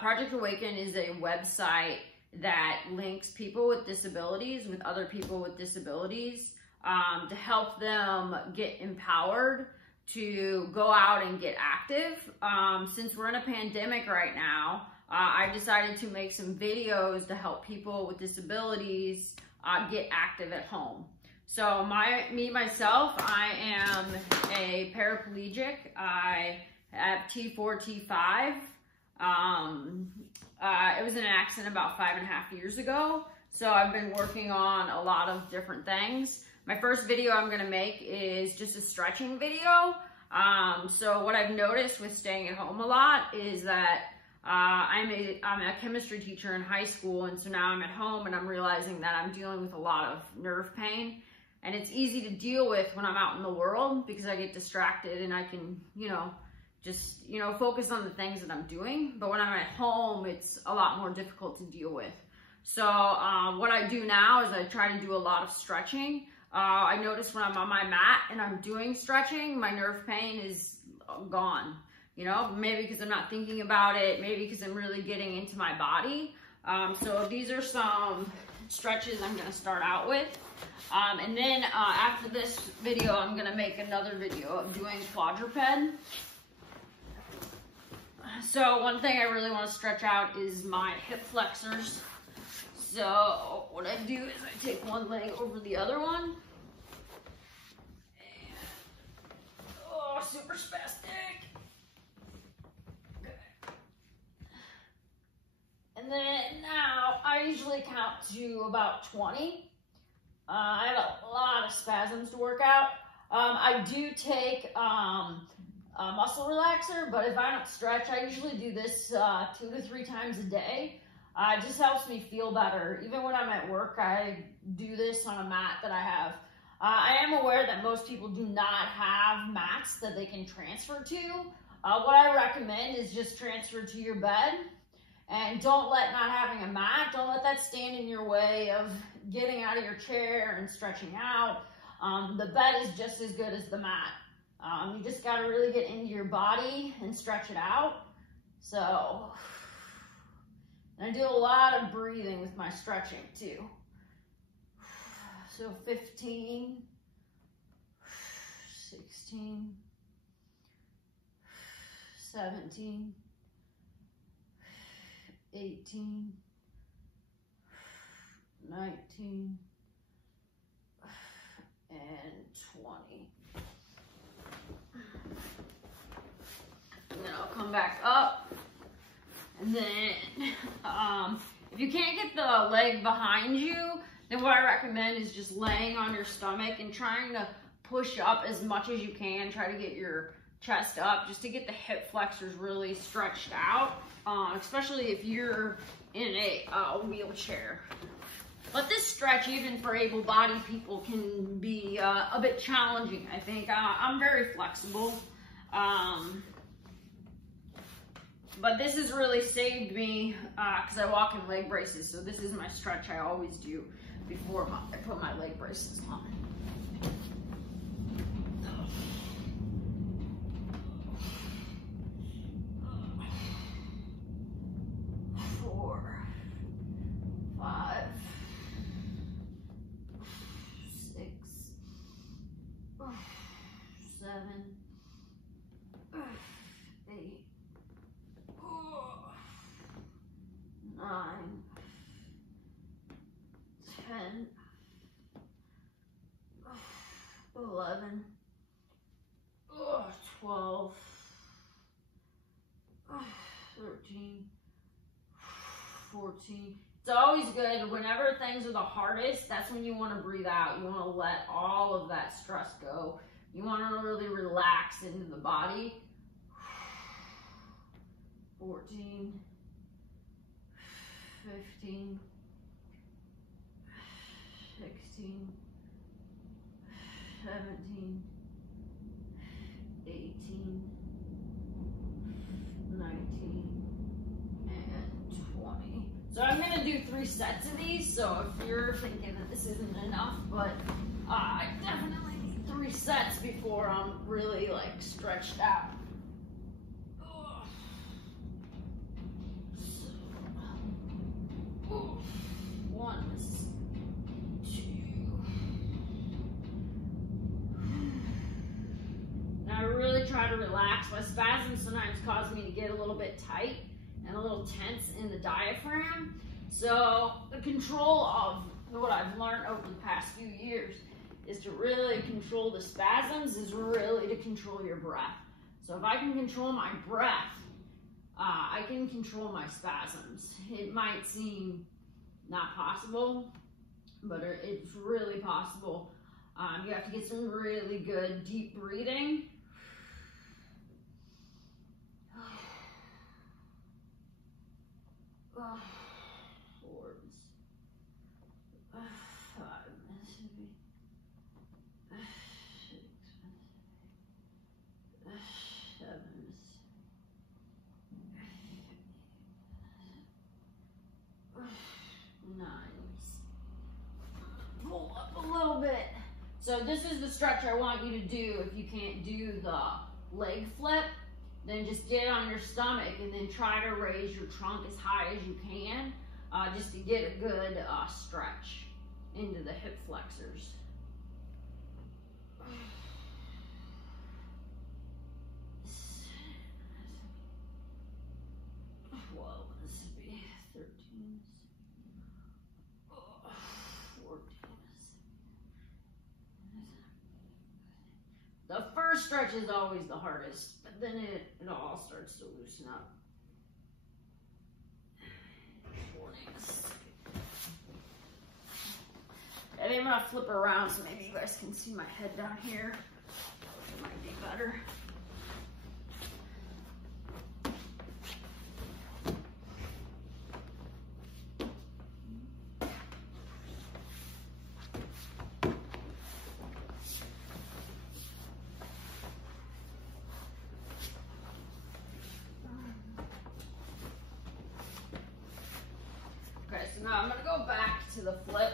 Project Awaken is a website that links people with disabilities with other people with disabilities to help them get empowered to go out and get active. Since we're in a pandemic right now, I decided to make some videos to help people with disabilities get active at home. So myself, I am a paraplegic. I have T4, T5. It was an accident about 5.5 years ago. So I've been working on a lot of different things. My first video I'm gonna make is just a stretching video. So what I've noticed with staying at home a lot is that I'm a chemistry teacher in high school, and so now I'm at home and I'm realizing that I'm dealing with a lot of nerve pain. And it's easy to deal with when I'm out in the world because I get distracted and I can, just, focus on the things that I'm doing. But when I'm at home, it's a lot more difficult to deal with. So what I do now is I try to do a lot of stretching. I notice when I'm on my mat and I'm doing stretching, my nerve pain is gone. Maybe because I'm not thinking about it, maybe because I'm really getting into my body. So these are some stretches I'm gonna start out with. And then after this video, I'm gonna make another video of doing quadruped. So one thing I really wanna stretch out is my hip flexors. So what I do is I take one leg over the other one. And, super spastic. And then now I usually count to about 20. I have a lot of spasms to work out. I do take a muscle relaxer, but if I don't stretch, I usually do this 2 to 3 times a day. It just helps me feel better. Even when I'm at work, I do this on a mat that I have. I am aware that most people do not have mats that they can transfer to. What I recommend is just transfer to your bed. And don't let not having a mat, don't let that stand in your way of getting out of your chair and stretching out. The bed is just as good as the mat. You just got to really get into your body and stretch it out. So, and I do a lot of breathing with my stretching too. So 15, 16, 17, 18, 19, and 20. And then I'll come back up. And then, if you can't get the leg behind you, then what I recommend is just laying on your stomach and trying to push up as much as you can. Try to get your chest up just to get the hip flexors really stretched out, especially if you're in a wheelchair. But this stretch, even for able-bodied people, can be a bit challenging, I think. I'm very flexible. But this has really saved me because I walk in leg braces. So this is my stretch I always do before I put my leg braces on. 4, 5, 6, 7, 8, 9, 10, 11, 12, 13, 14. It's always good whenever things are the hardest, that's when you want to breathe out. You want to let all of that stress go. You want to really relax into the body. 14, 15, 16, 17, 18, 19, and 20. So I'm gonna do 3 sets of these, so if you're thinking that this isn't enough, but I definitely need 3 sets before I'm really like stretched out. to relax. My spasms sometimes cause me to get a little bit tight and a little tense in the diaphragm. So the control of what I've learned over the past few years is to really control the spasms, is really to control your breath. So if I can control my breath, I can control my spasms. It might seem not possible, but it's really possible. You have to get some really good deep breathing. Pull up a little bit. So this is the stretch I want you to do. If you can't do the leg flip, then just get on your stomach and then try to raise your trunk as high as you can, just to get a good stretch into the hip flexors. Whoa, this would be 13, 14. The first stretch is always the hardest, but then it all starts to loosen up. I think I'm gonna flip around so maybe you guys can see my head down here. It might be better. Okay, so now I'm gonna go back to the flip.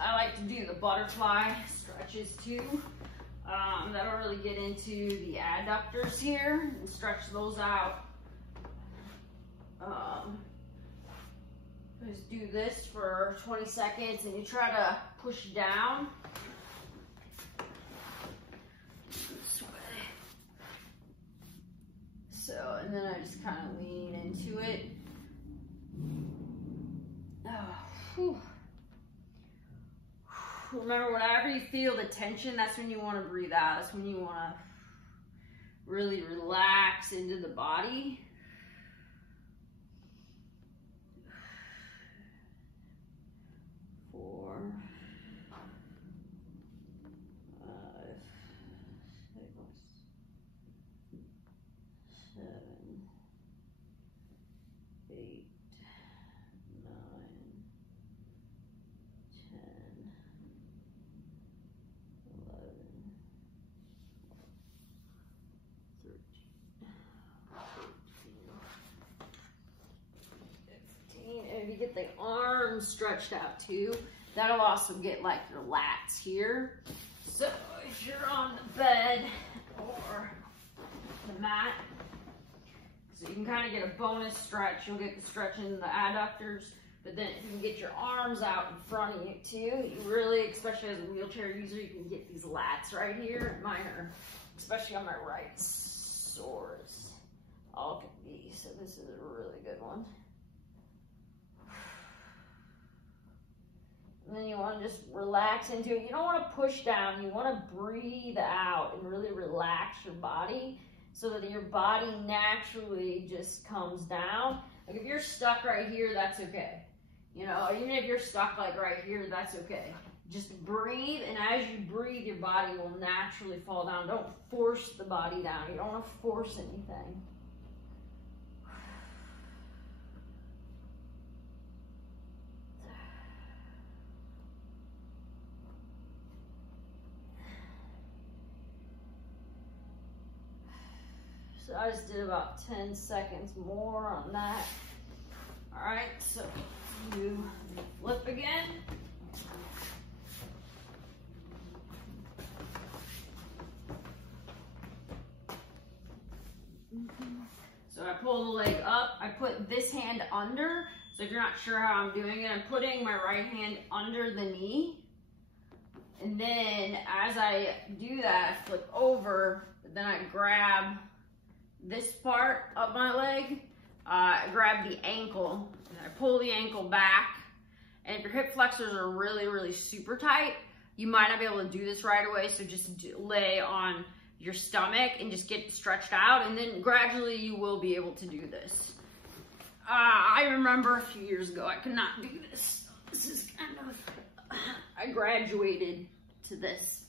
I like to do the butterfly stretches too. That'll really get into the adductors here and stretch those out. Just do this for 20 seconds and you try to push down. This way. So, and then I just kind of lean into it. Whew. Remember, whenever you feel the tension, that's when you want to breathe out. That's when you want to really relax into the body. Four, 5, 6, 7, 8, 9, 10, 11, 13, 14, 15. And if you get the arms stretched out too, that'll also get like your lats here. So if you're on the bed or the mat, so you can kind of get a bonus stretch. You'll get the stretch in the adductors, but then if you can get your arms out in front of you too, you really, especially as a wheelchair user, you can get these lats right here. Mine are, especially on my right, sore as all can be. So this is a really good one. And then you want to just relax into it. You don't want to push down. You want to breathe out and really relax your body so that your body naturally just comes down. Like if you're stuck right here, that's okay. You know, even if you're stuck like right here, that's okay. Just breathe, and as you breathe, your body will naturally fall down. Don't force the body down. You don't want to force anything. So I just did about 10 seconds more on that. All right, so you flip again. So I pull the leg up, I put this hand under. So if you're not sure how I'm doing it, I'm putting my right hand under the knee. And then as I do that, I flip over, then I grab this part of my leg, I grab the ankle, and I pull the ankle back. And if your hip flexors are really, really super tight, you might not be able to do this right away, so just lay on your stomach and just get stretched out, and then gradually you will be able to do this. I remember a few years ago, I could not do this. This is kind of, I graduated to this.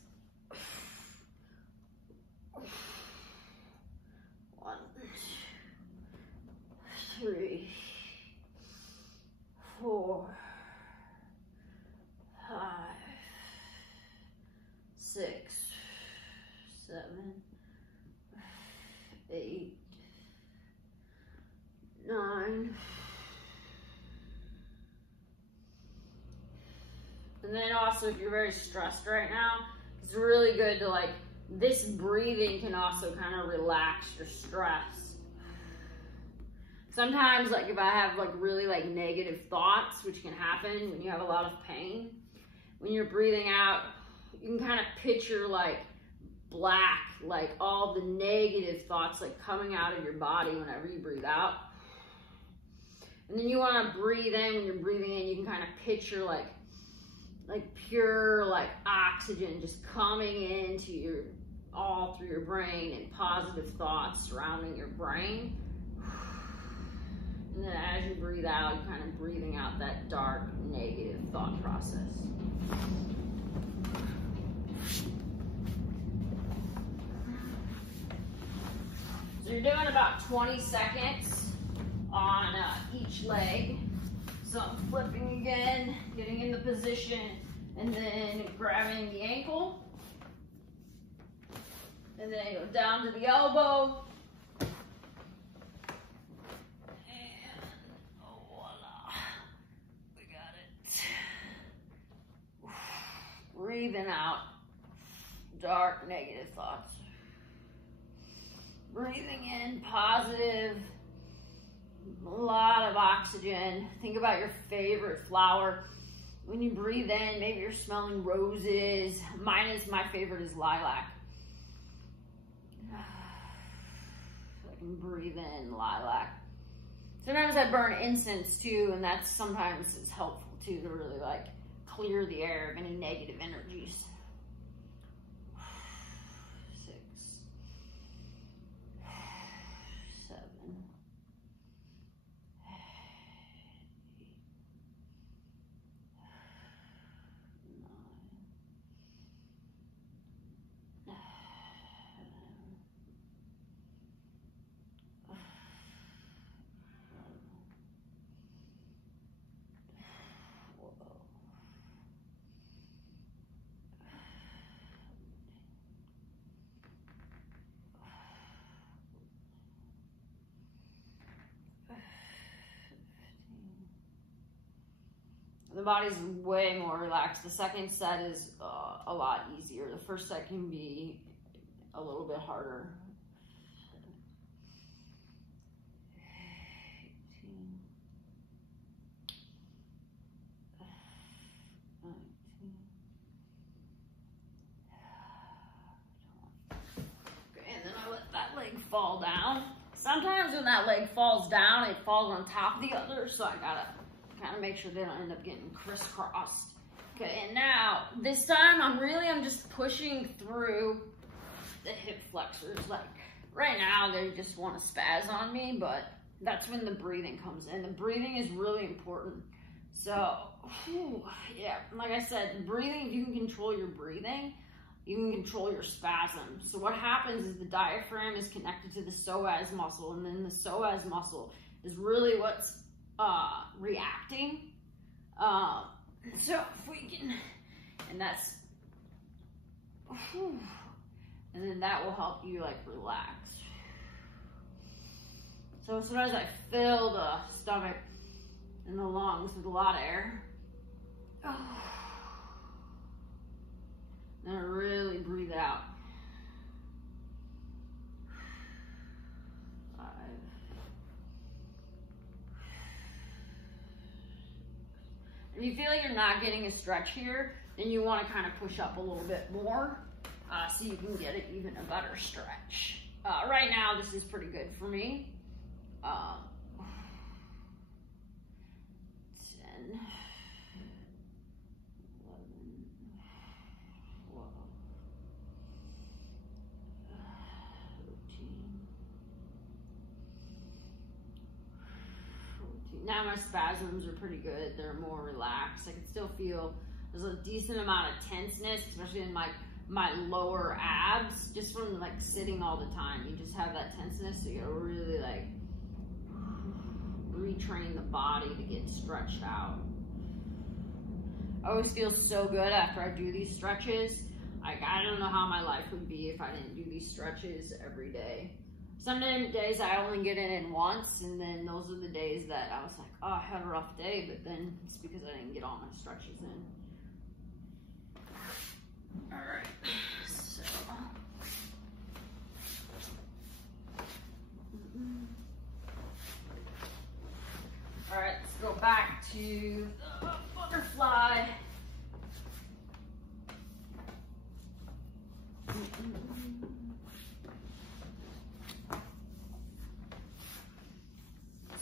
1, 2, 3, 4, 5, 6, 7, 8, 9. And then also, if you're very stressed right now, it's really good to like, this breathing can also kind of relax your stress. Sometimes, like if I have like really like negative thoughts, which can happen when you have a lot of pain, when you're breathing out, you can kind of picture like black, like all the negative thoughts like coming out of your body whenever you breathe out. And then you want to breathe in. When you're breathing in, you can kind of picture like pure like oxygen just coming into your, all through your brain, and positive thoughts surrounding your brain. And then as you breathe out, you're kind of breathing out that dark, negative thought process. So you're doing about 20 seconds on each leg. So I'm flipping again, getting in the position, and then grabbing the ankle. And then go down to the elbow. Breathing out dark, negative thoughts. Breathing in positive, a lot of oxygen. Think about your favorite flower. When you breathe in, maybe you're smelling roses. My favorite is lilac. I can breathe in lilac. Sometimes I burn incense too, and that's sometimes is helpful too, to really like clear the air of any negative energies. 6, 7, 8, 9, The body's way more relaxed. The second set is a lot easier. The first set can be a little bit harder. 18, 19, 20. Okay, and then I let that leg fall down. Sometimes when that leg falls down, it falls on top of the other, so I gotta kind of make sure they don't end up getting crisscrossed. Okay, and now this time I'm just pushing through the hip flexors. Like right now they just want to spaz on me, but that's when the breathing comes in. The breathing is really important. So yeah, like I said, breathing, if you can control your breathing, you can control your spasm. So what happens is the diaphragm is connected to the psoas muscle, and then the psoas muscle is really what's reacting. So if we can, and that's, and then that will help you like relax. So sometimes I fill the stomach and the lungs with a lot of air. And I really breathe out. 5. If you feel like you're not getting a stretch here, then you want to kind of push up a little bit more so you can get it even a better stretch. Right now, this is pretty good for me. 10, 11, 12, 13, 14. Now my spasms are pretty good. They're more relaxed. I can still feel there's a decent amount of tenseness, especially in my lower abs, just from like sitting all the time. You just have that tenseness, so you gotta really like retrain the body to get stretched out. I always feel so good after I do these stretches. Like, I don't know how my life would be if I didn't do these stretches every day. Some days I only get it in once, and then those are the days that I was like, oh, I had a rough day, but then it's because I didn't get all my stretches in. All right, so. All right, let's go back to the butterfly.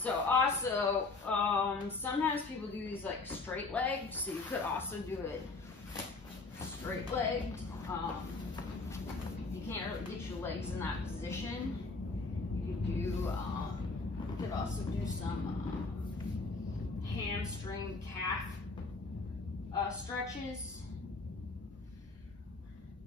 So also, sometimes people do these like straight legged, so you could also do it straight legged. You can't really get your legs in that position. You could also do some hamstring, calf stretches.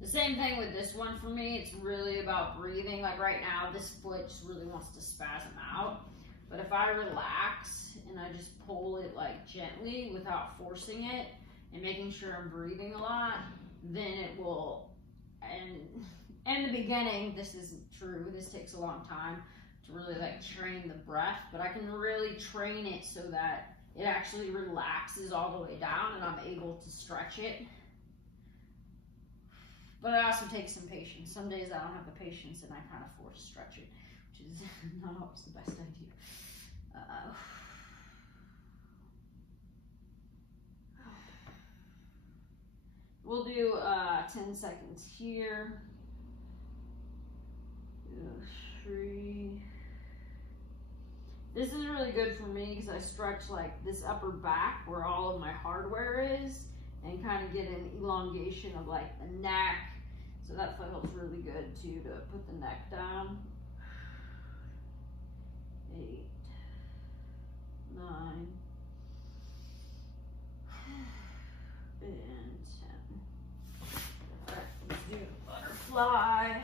The same thing with this one for me. It's really about breathing. Like right now, this foot just really wants to spasm out. But if I relax and I just pull it like gently without forcing it and making sure I'm breathing a lot, then it will. And in the beginning, this isn't true. This takes a long time to really like train the breath, but I can really train it so that it actually relaxes all the way down and I'm able to stretch it. But it also takes some patience. Some days I don't have the patience and I kind of force stretch it, which is not always the best idea. We'll do 10 seconds here. 3. This is really good for me because I stretch like this upper back where all of my hardware is and kind of get an elongation of like the neck. So that feels really good too, to put the neck down. 8, 9, and 10. All right, let's do the butterfly.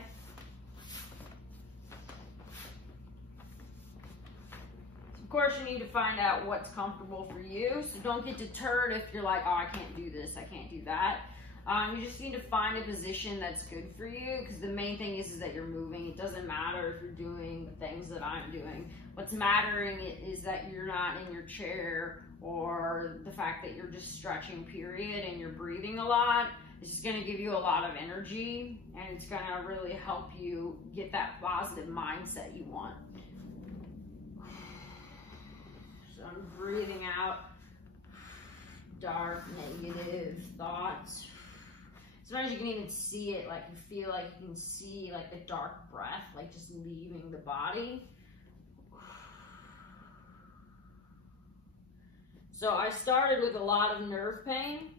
Of course, you need to find out what's comfortable for you. So don't get deterred if you're like, oh, I can't do this, I can't do that. You just need to find a position that's good for you, because the main thing is that you're moving. It doesn't matter if you're doing the things that I'm doing. What's mattering is that you're not in your chair, or the fact that you're just stretching, period, and you're breathing a lot. It's just going to give you a lot of energy, and it's going to really help you get that positive mindset you want. So I'm breathing out dark, negative thoughts. Sometimes you can even see it, like you feel like you can see like the dark breath, like just leaving the body. So I started with a lot of nerve pain.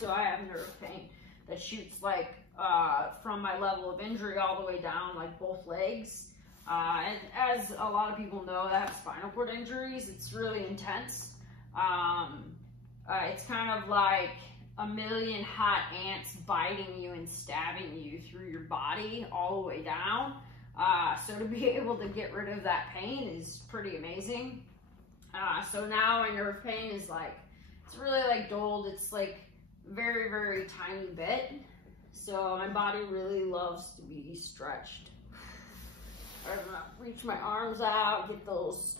So I have nerve pain that shoots like from my level of injury all the way down, like both legs. And as a lot of people know that have spinal cord injuries, it's really intense. It's kind of like a million hot ants biting you and stabbing you through your body all the way down. So to be able to get rid of that pain is pretty amazing. So now my nerve pain is like, it's really like dulled. It's like very, very tiny bit. So my body really loves to be stretched. I'm gonna reach my arms out, get those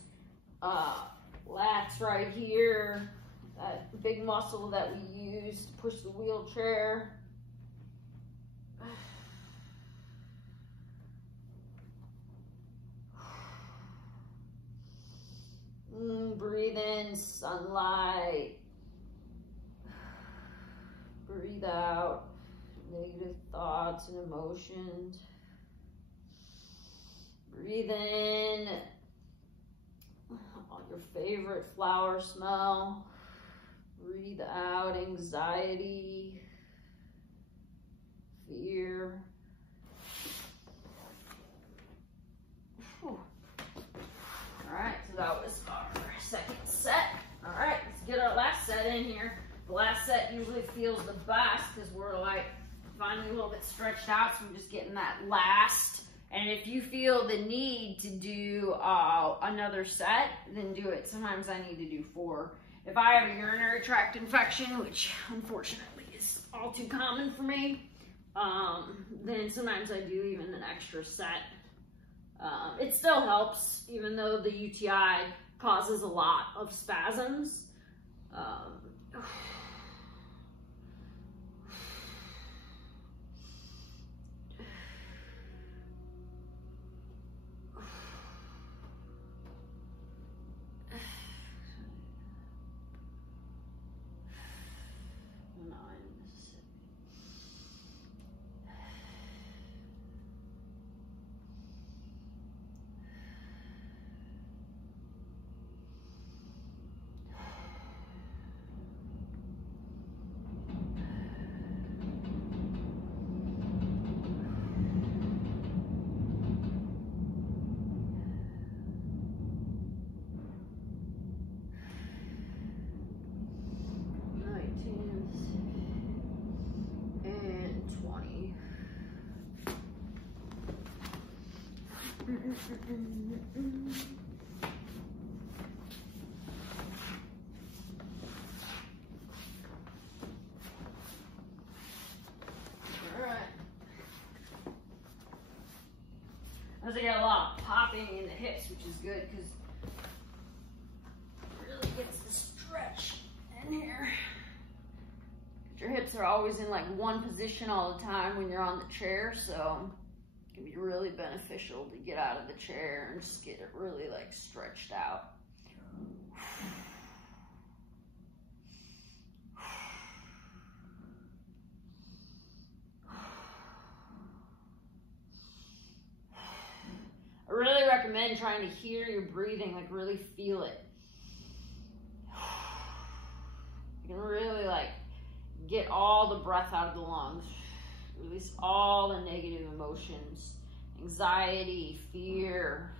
lats right here. That big muscle that we use to push the wheelchair. Breathe in sunlight. Breathe Breathe out negative thoughts and emotions. Breathe in your favorite flower smell. Breathe out anxiety, fear. Whew. All right, so that was our second set. All right, let's get our last set in here. The last set usually feels the best because we're like finally a little bit stretched out, so I'm just getting that last. And if you feel the need to do another set, then do it. Sometimes I need to do 4. If I have a urinary tract infection, which unfortunately is all too common for me, then sometimes I do even an extra set. It still helps, even though the UTI causes a lot of spasms. Alright. As I got a lot of popping in the hips, which is good because it really gets the stretch in here. Your hips are always in like one position all the time when you're on the chair, so it can be really beneficial to get out of the chair and just get it really like stretched out. I really recommend trying to hear your breathing, like really feel it. You can really like get all the breath out of the lungs. Release all the negative emotions, anxiety, fear.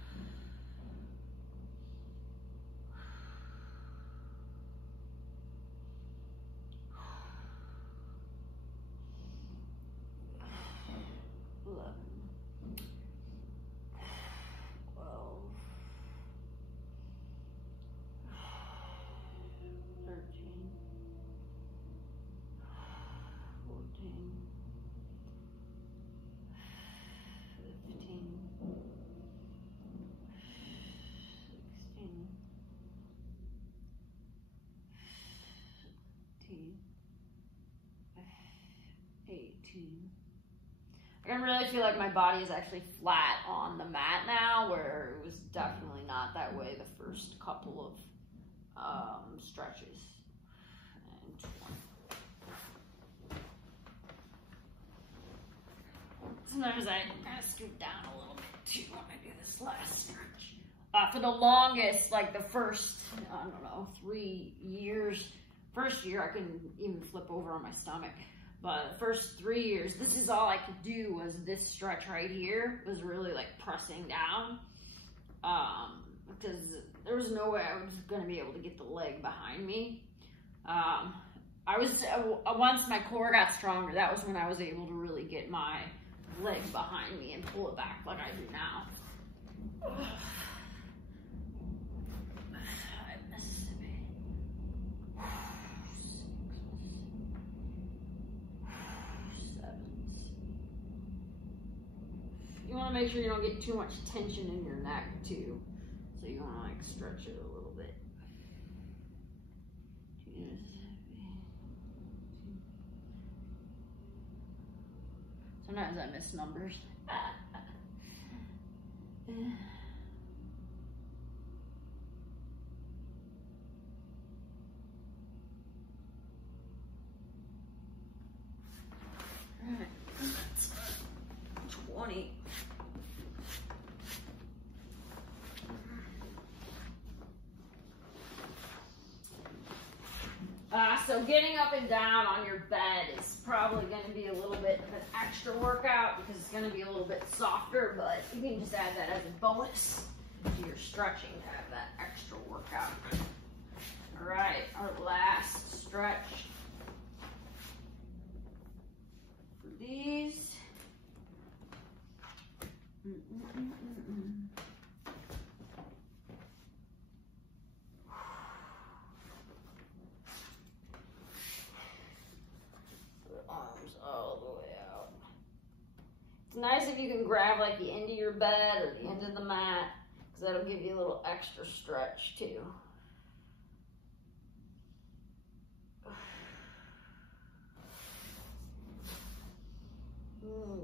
I can really feel like my body is actually flat on the mat now, where it was definitely not that way the first couple of stretches. And 20. Sometimes I kind of scoot down a little bit too when I do this last stretch. For the longest, like the first, I don't know, 3 years, first year I couldn't even flip over on my stomach. But the first 3 years, this is all I could do was this stretch right here, was really like pressing down. Because there was no way I was going to be able to get the leg behind me. Once my core got stronger, that was when I was able to really get my leg behind me and pull it back like I do now. You want to make sure you don't get too much tension in your neck too. So you want to like stretch it a little bit. Sometimes I miss numbers. So getting up and down on your bed is probably going to be a little bit of an extra workout because it's going to be a little bit softer, but you can just add that as a bonus to your stretching to have that extra workout. All right, our last stretch for these. Arms all the way out. It's nice if you can grab like the end of your bed or the end of the mat, because that'll give you a little extra stretch too.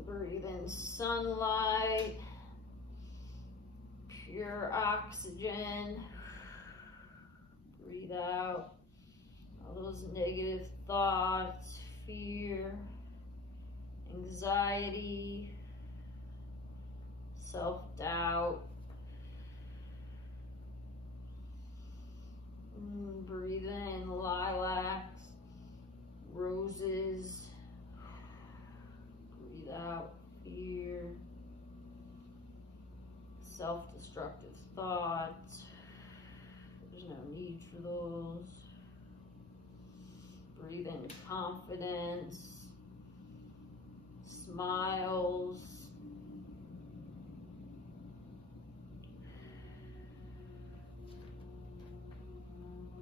Breathe in sunlight, pure oxygen. Breathe out all those negative thoughts, fear, anxiety, self-doubt. Breathe in lilacs, roses. Breathe out fear, self-destructive thoughts. There's no need for those. Breathe in confidence, smiles.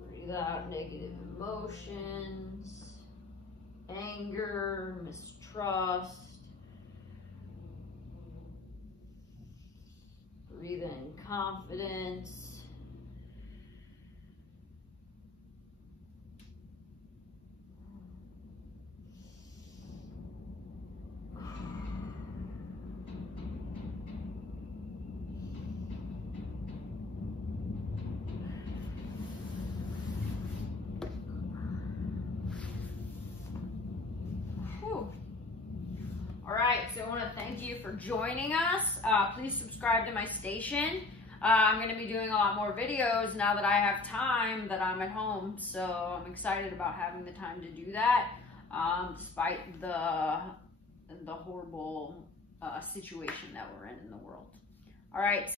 Breathe out negative emotions, anger, mistrust. Breathe in confidence. So I want to thank you for joining us. Please subscribe to my station. I'm going to be doing a lot more videos now that I have time, that I'm at home. So I'm excited about having the time to do that, despite the horrible situation that we're in the world. All right.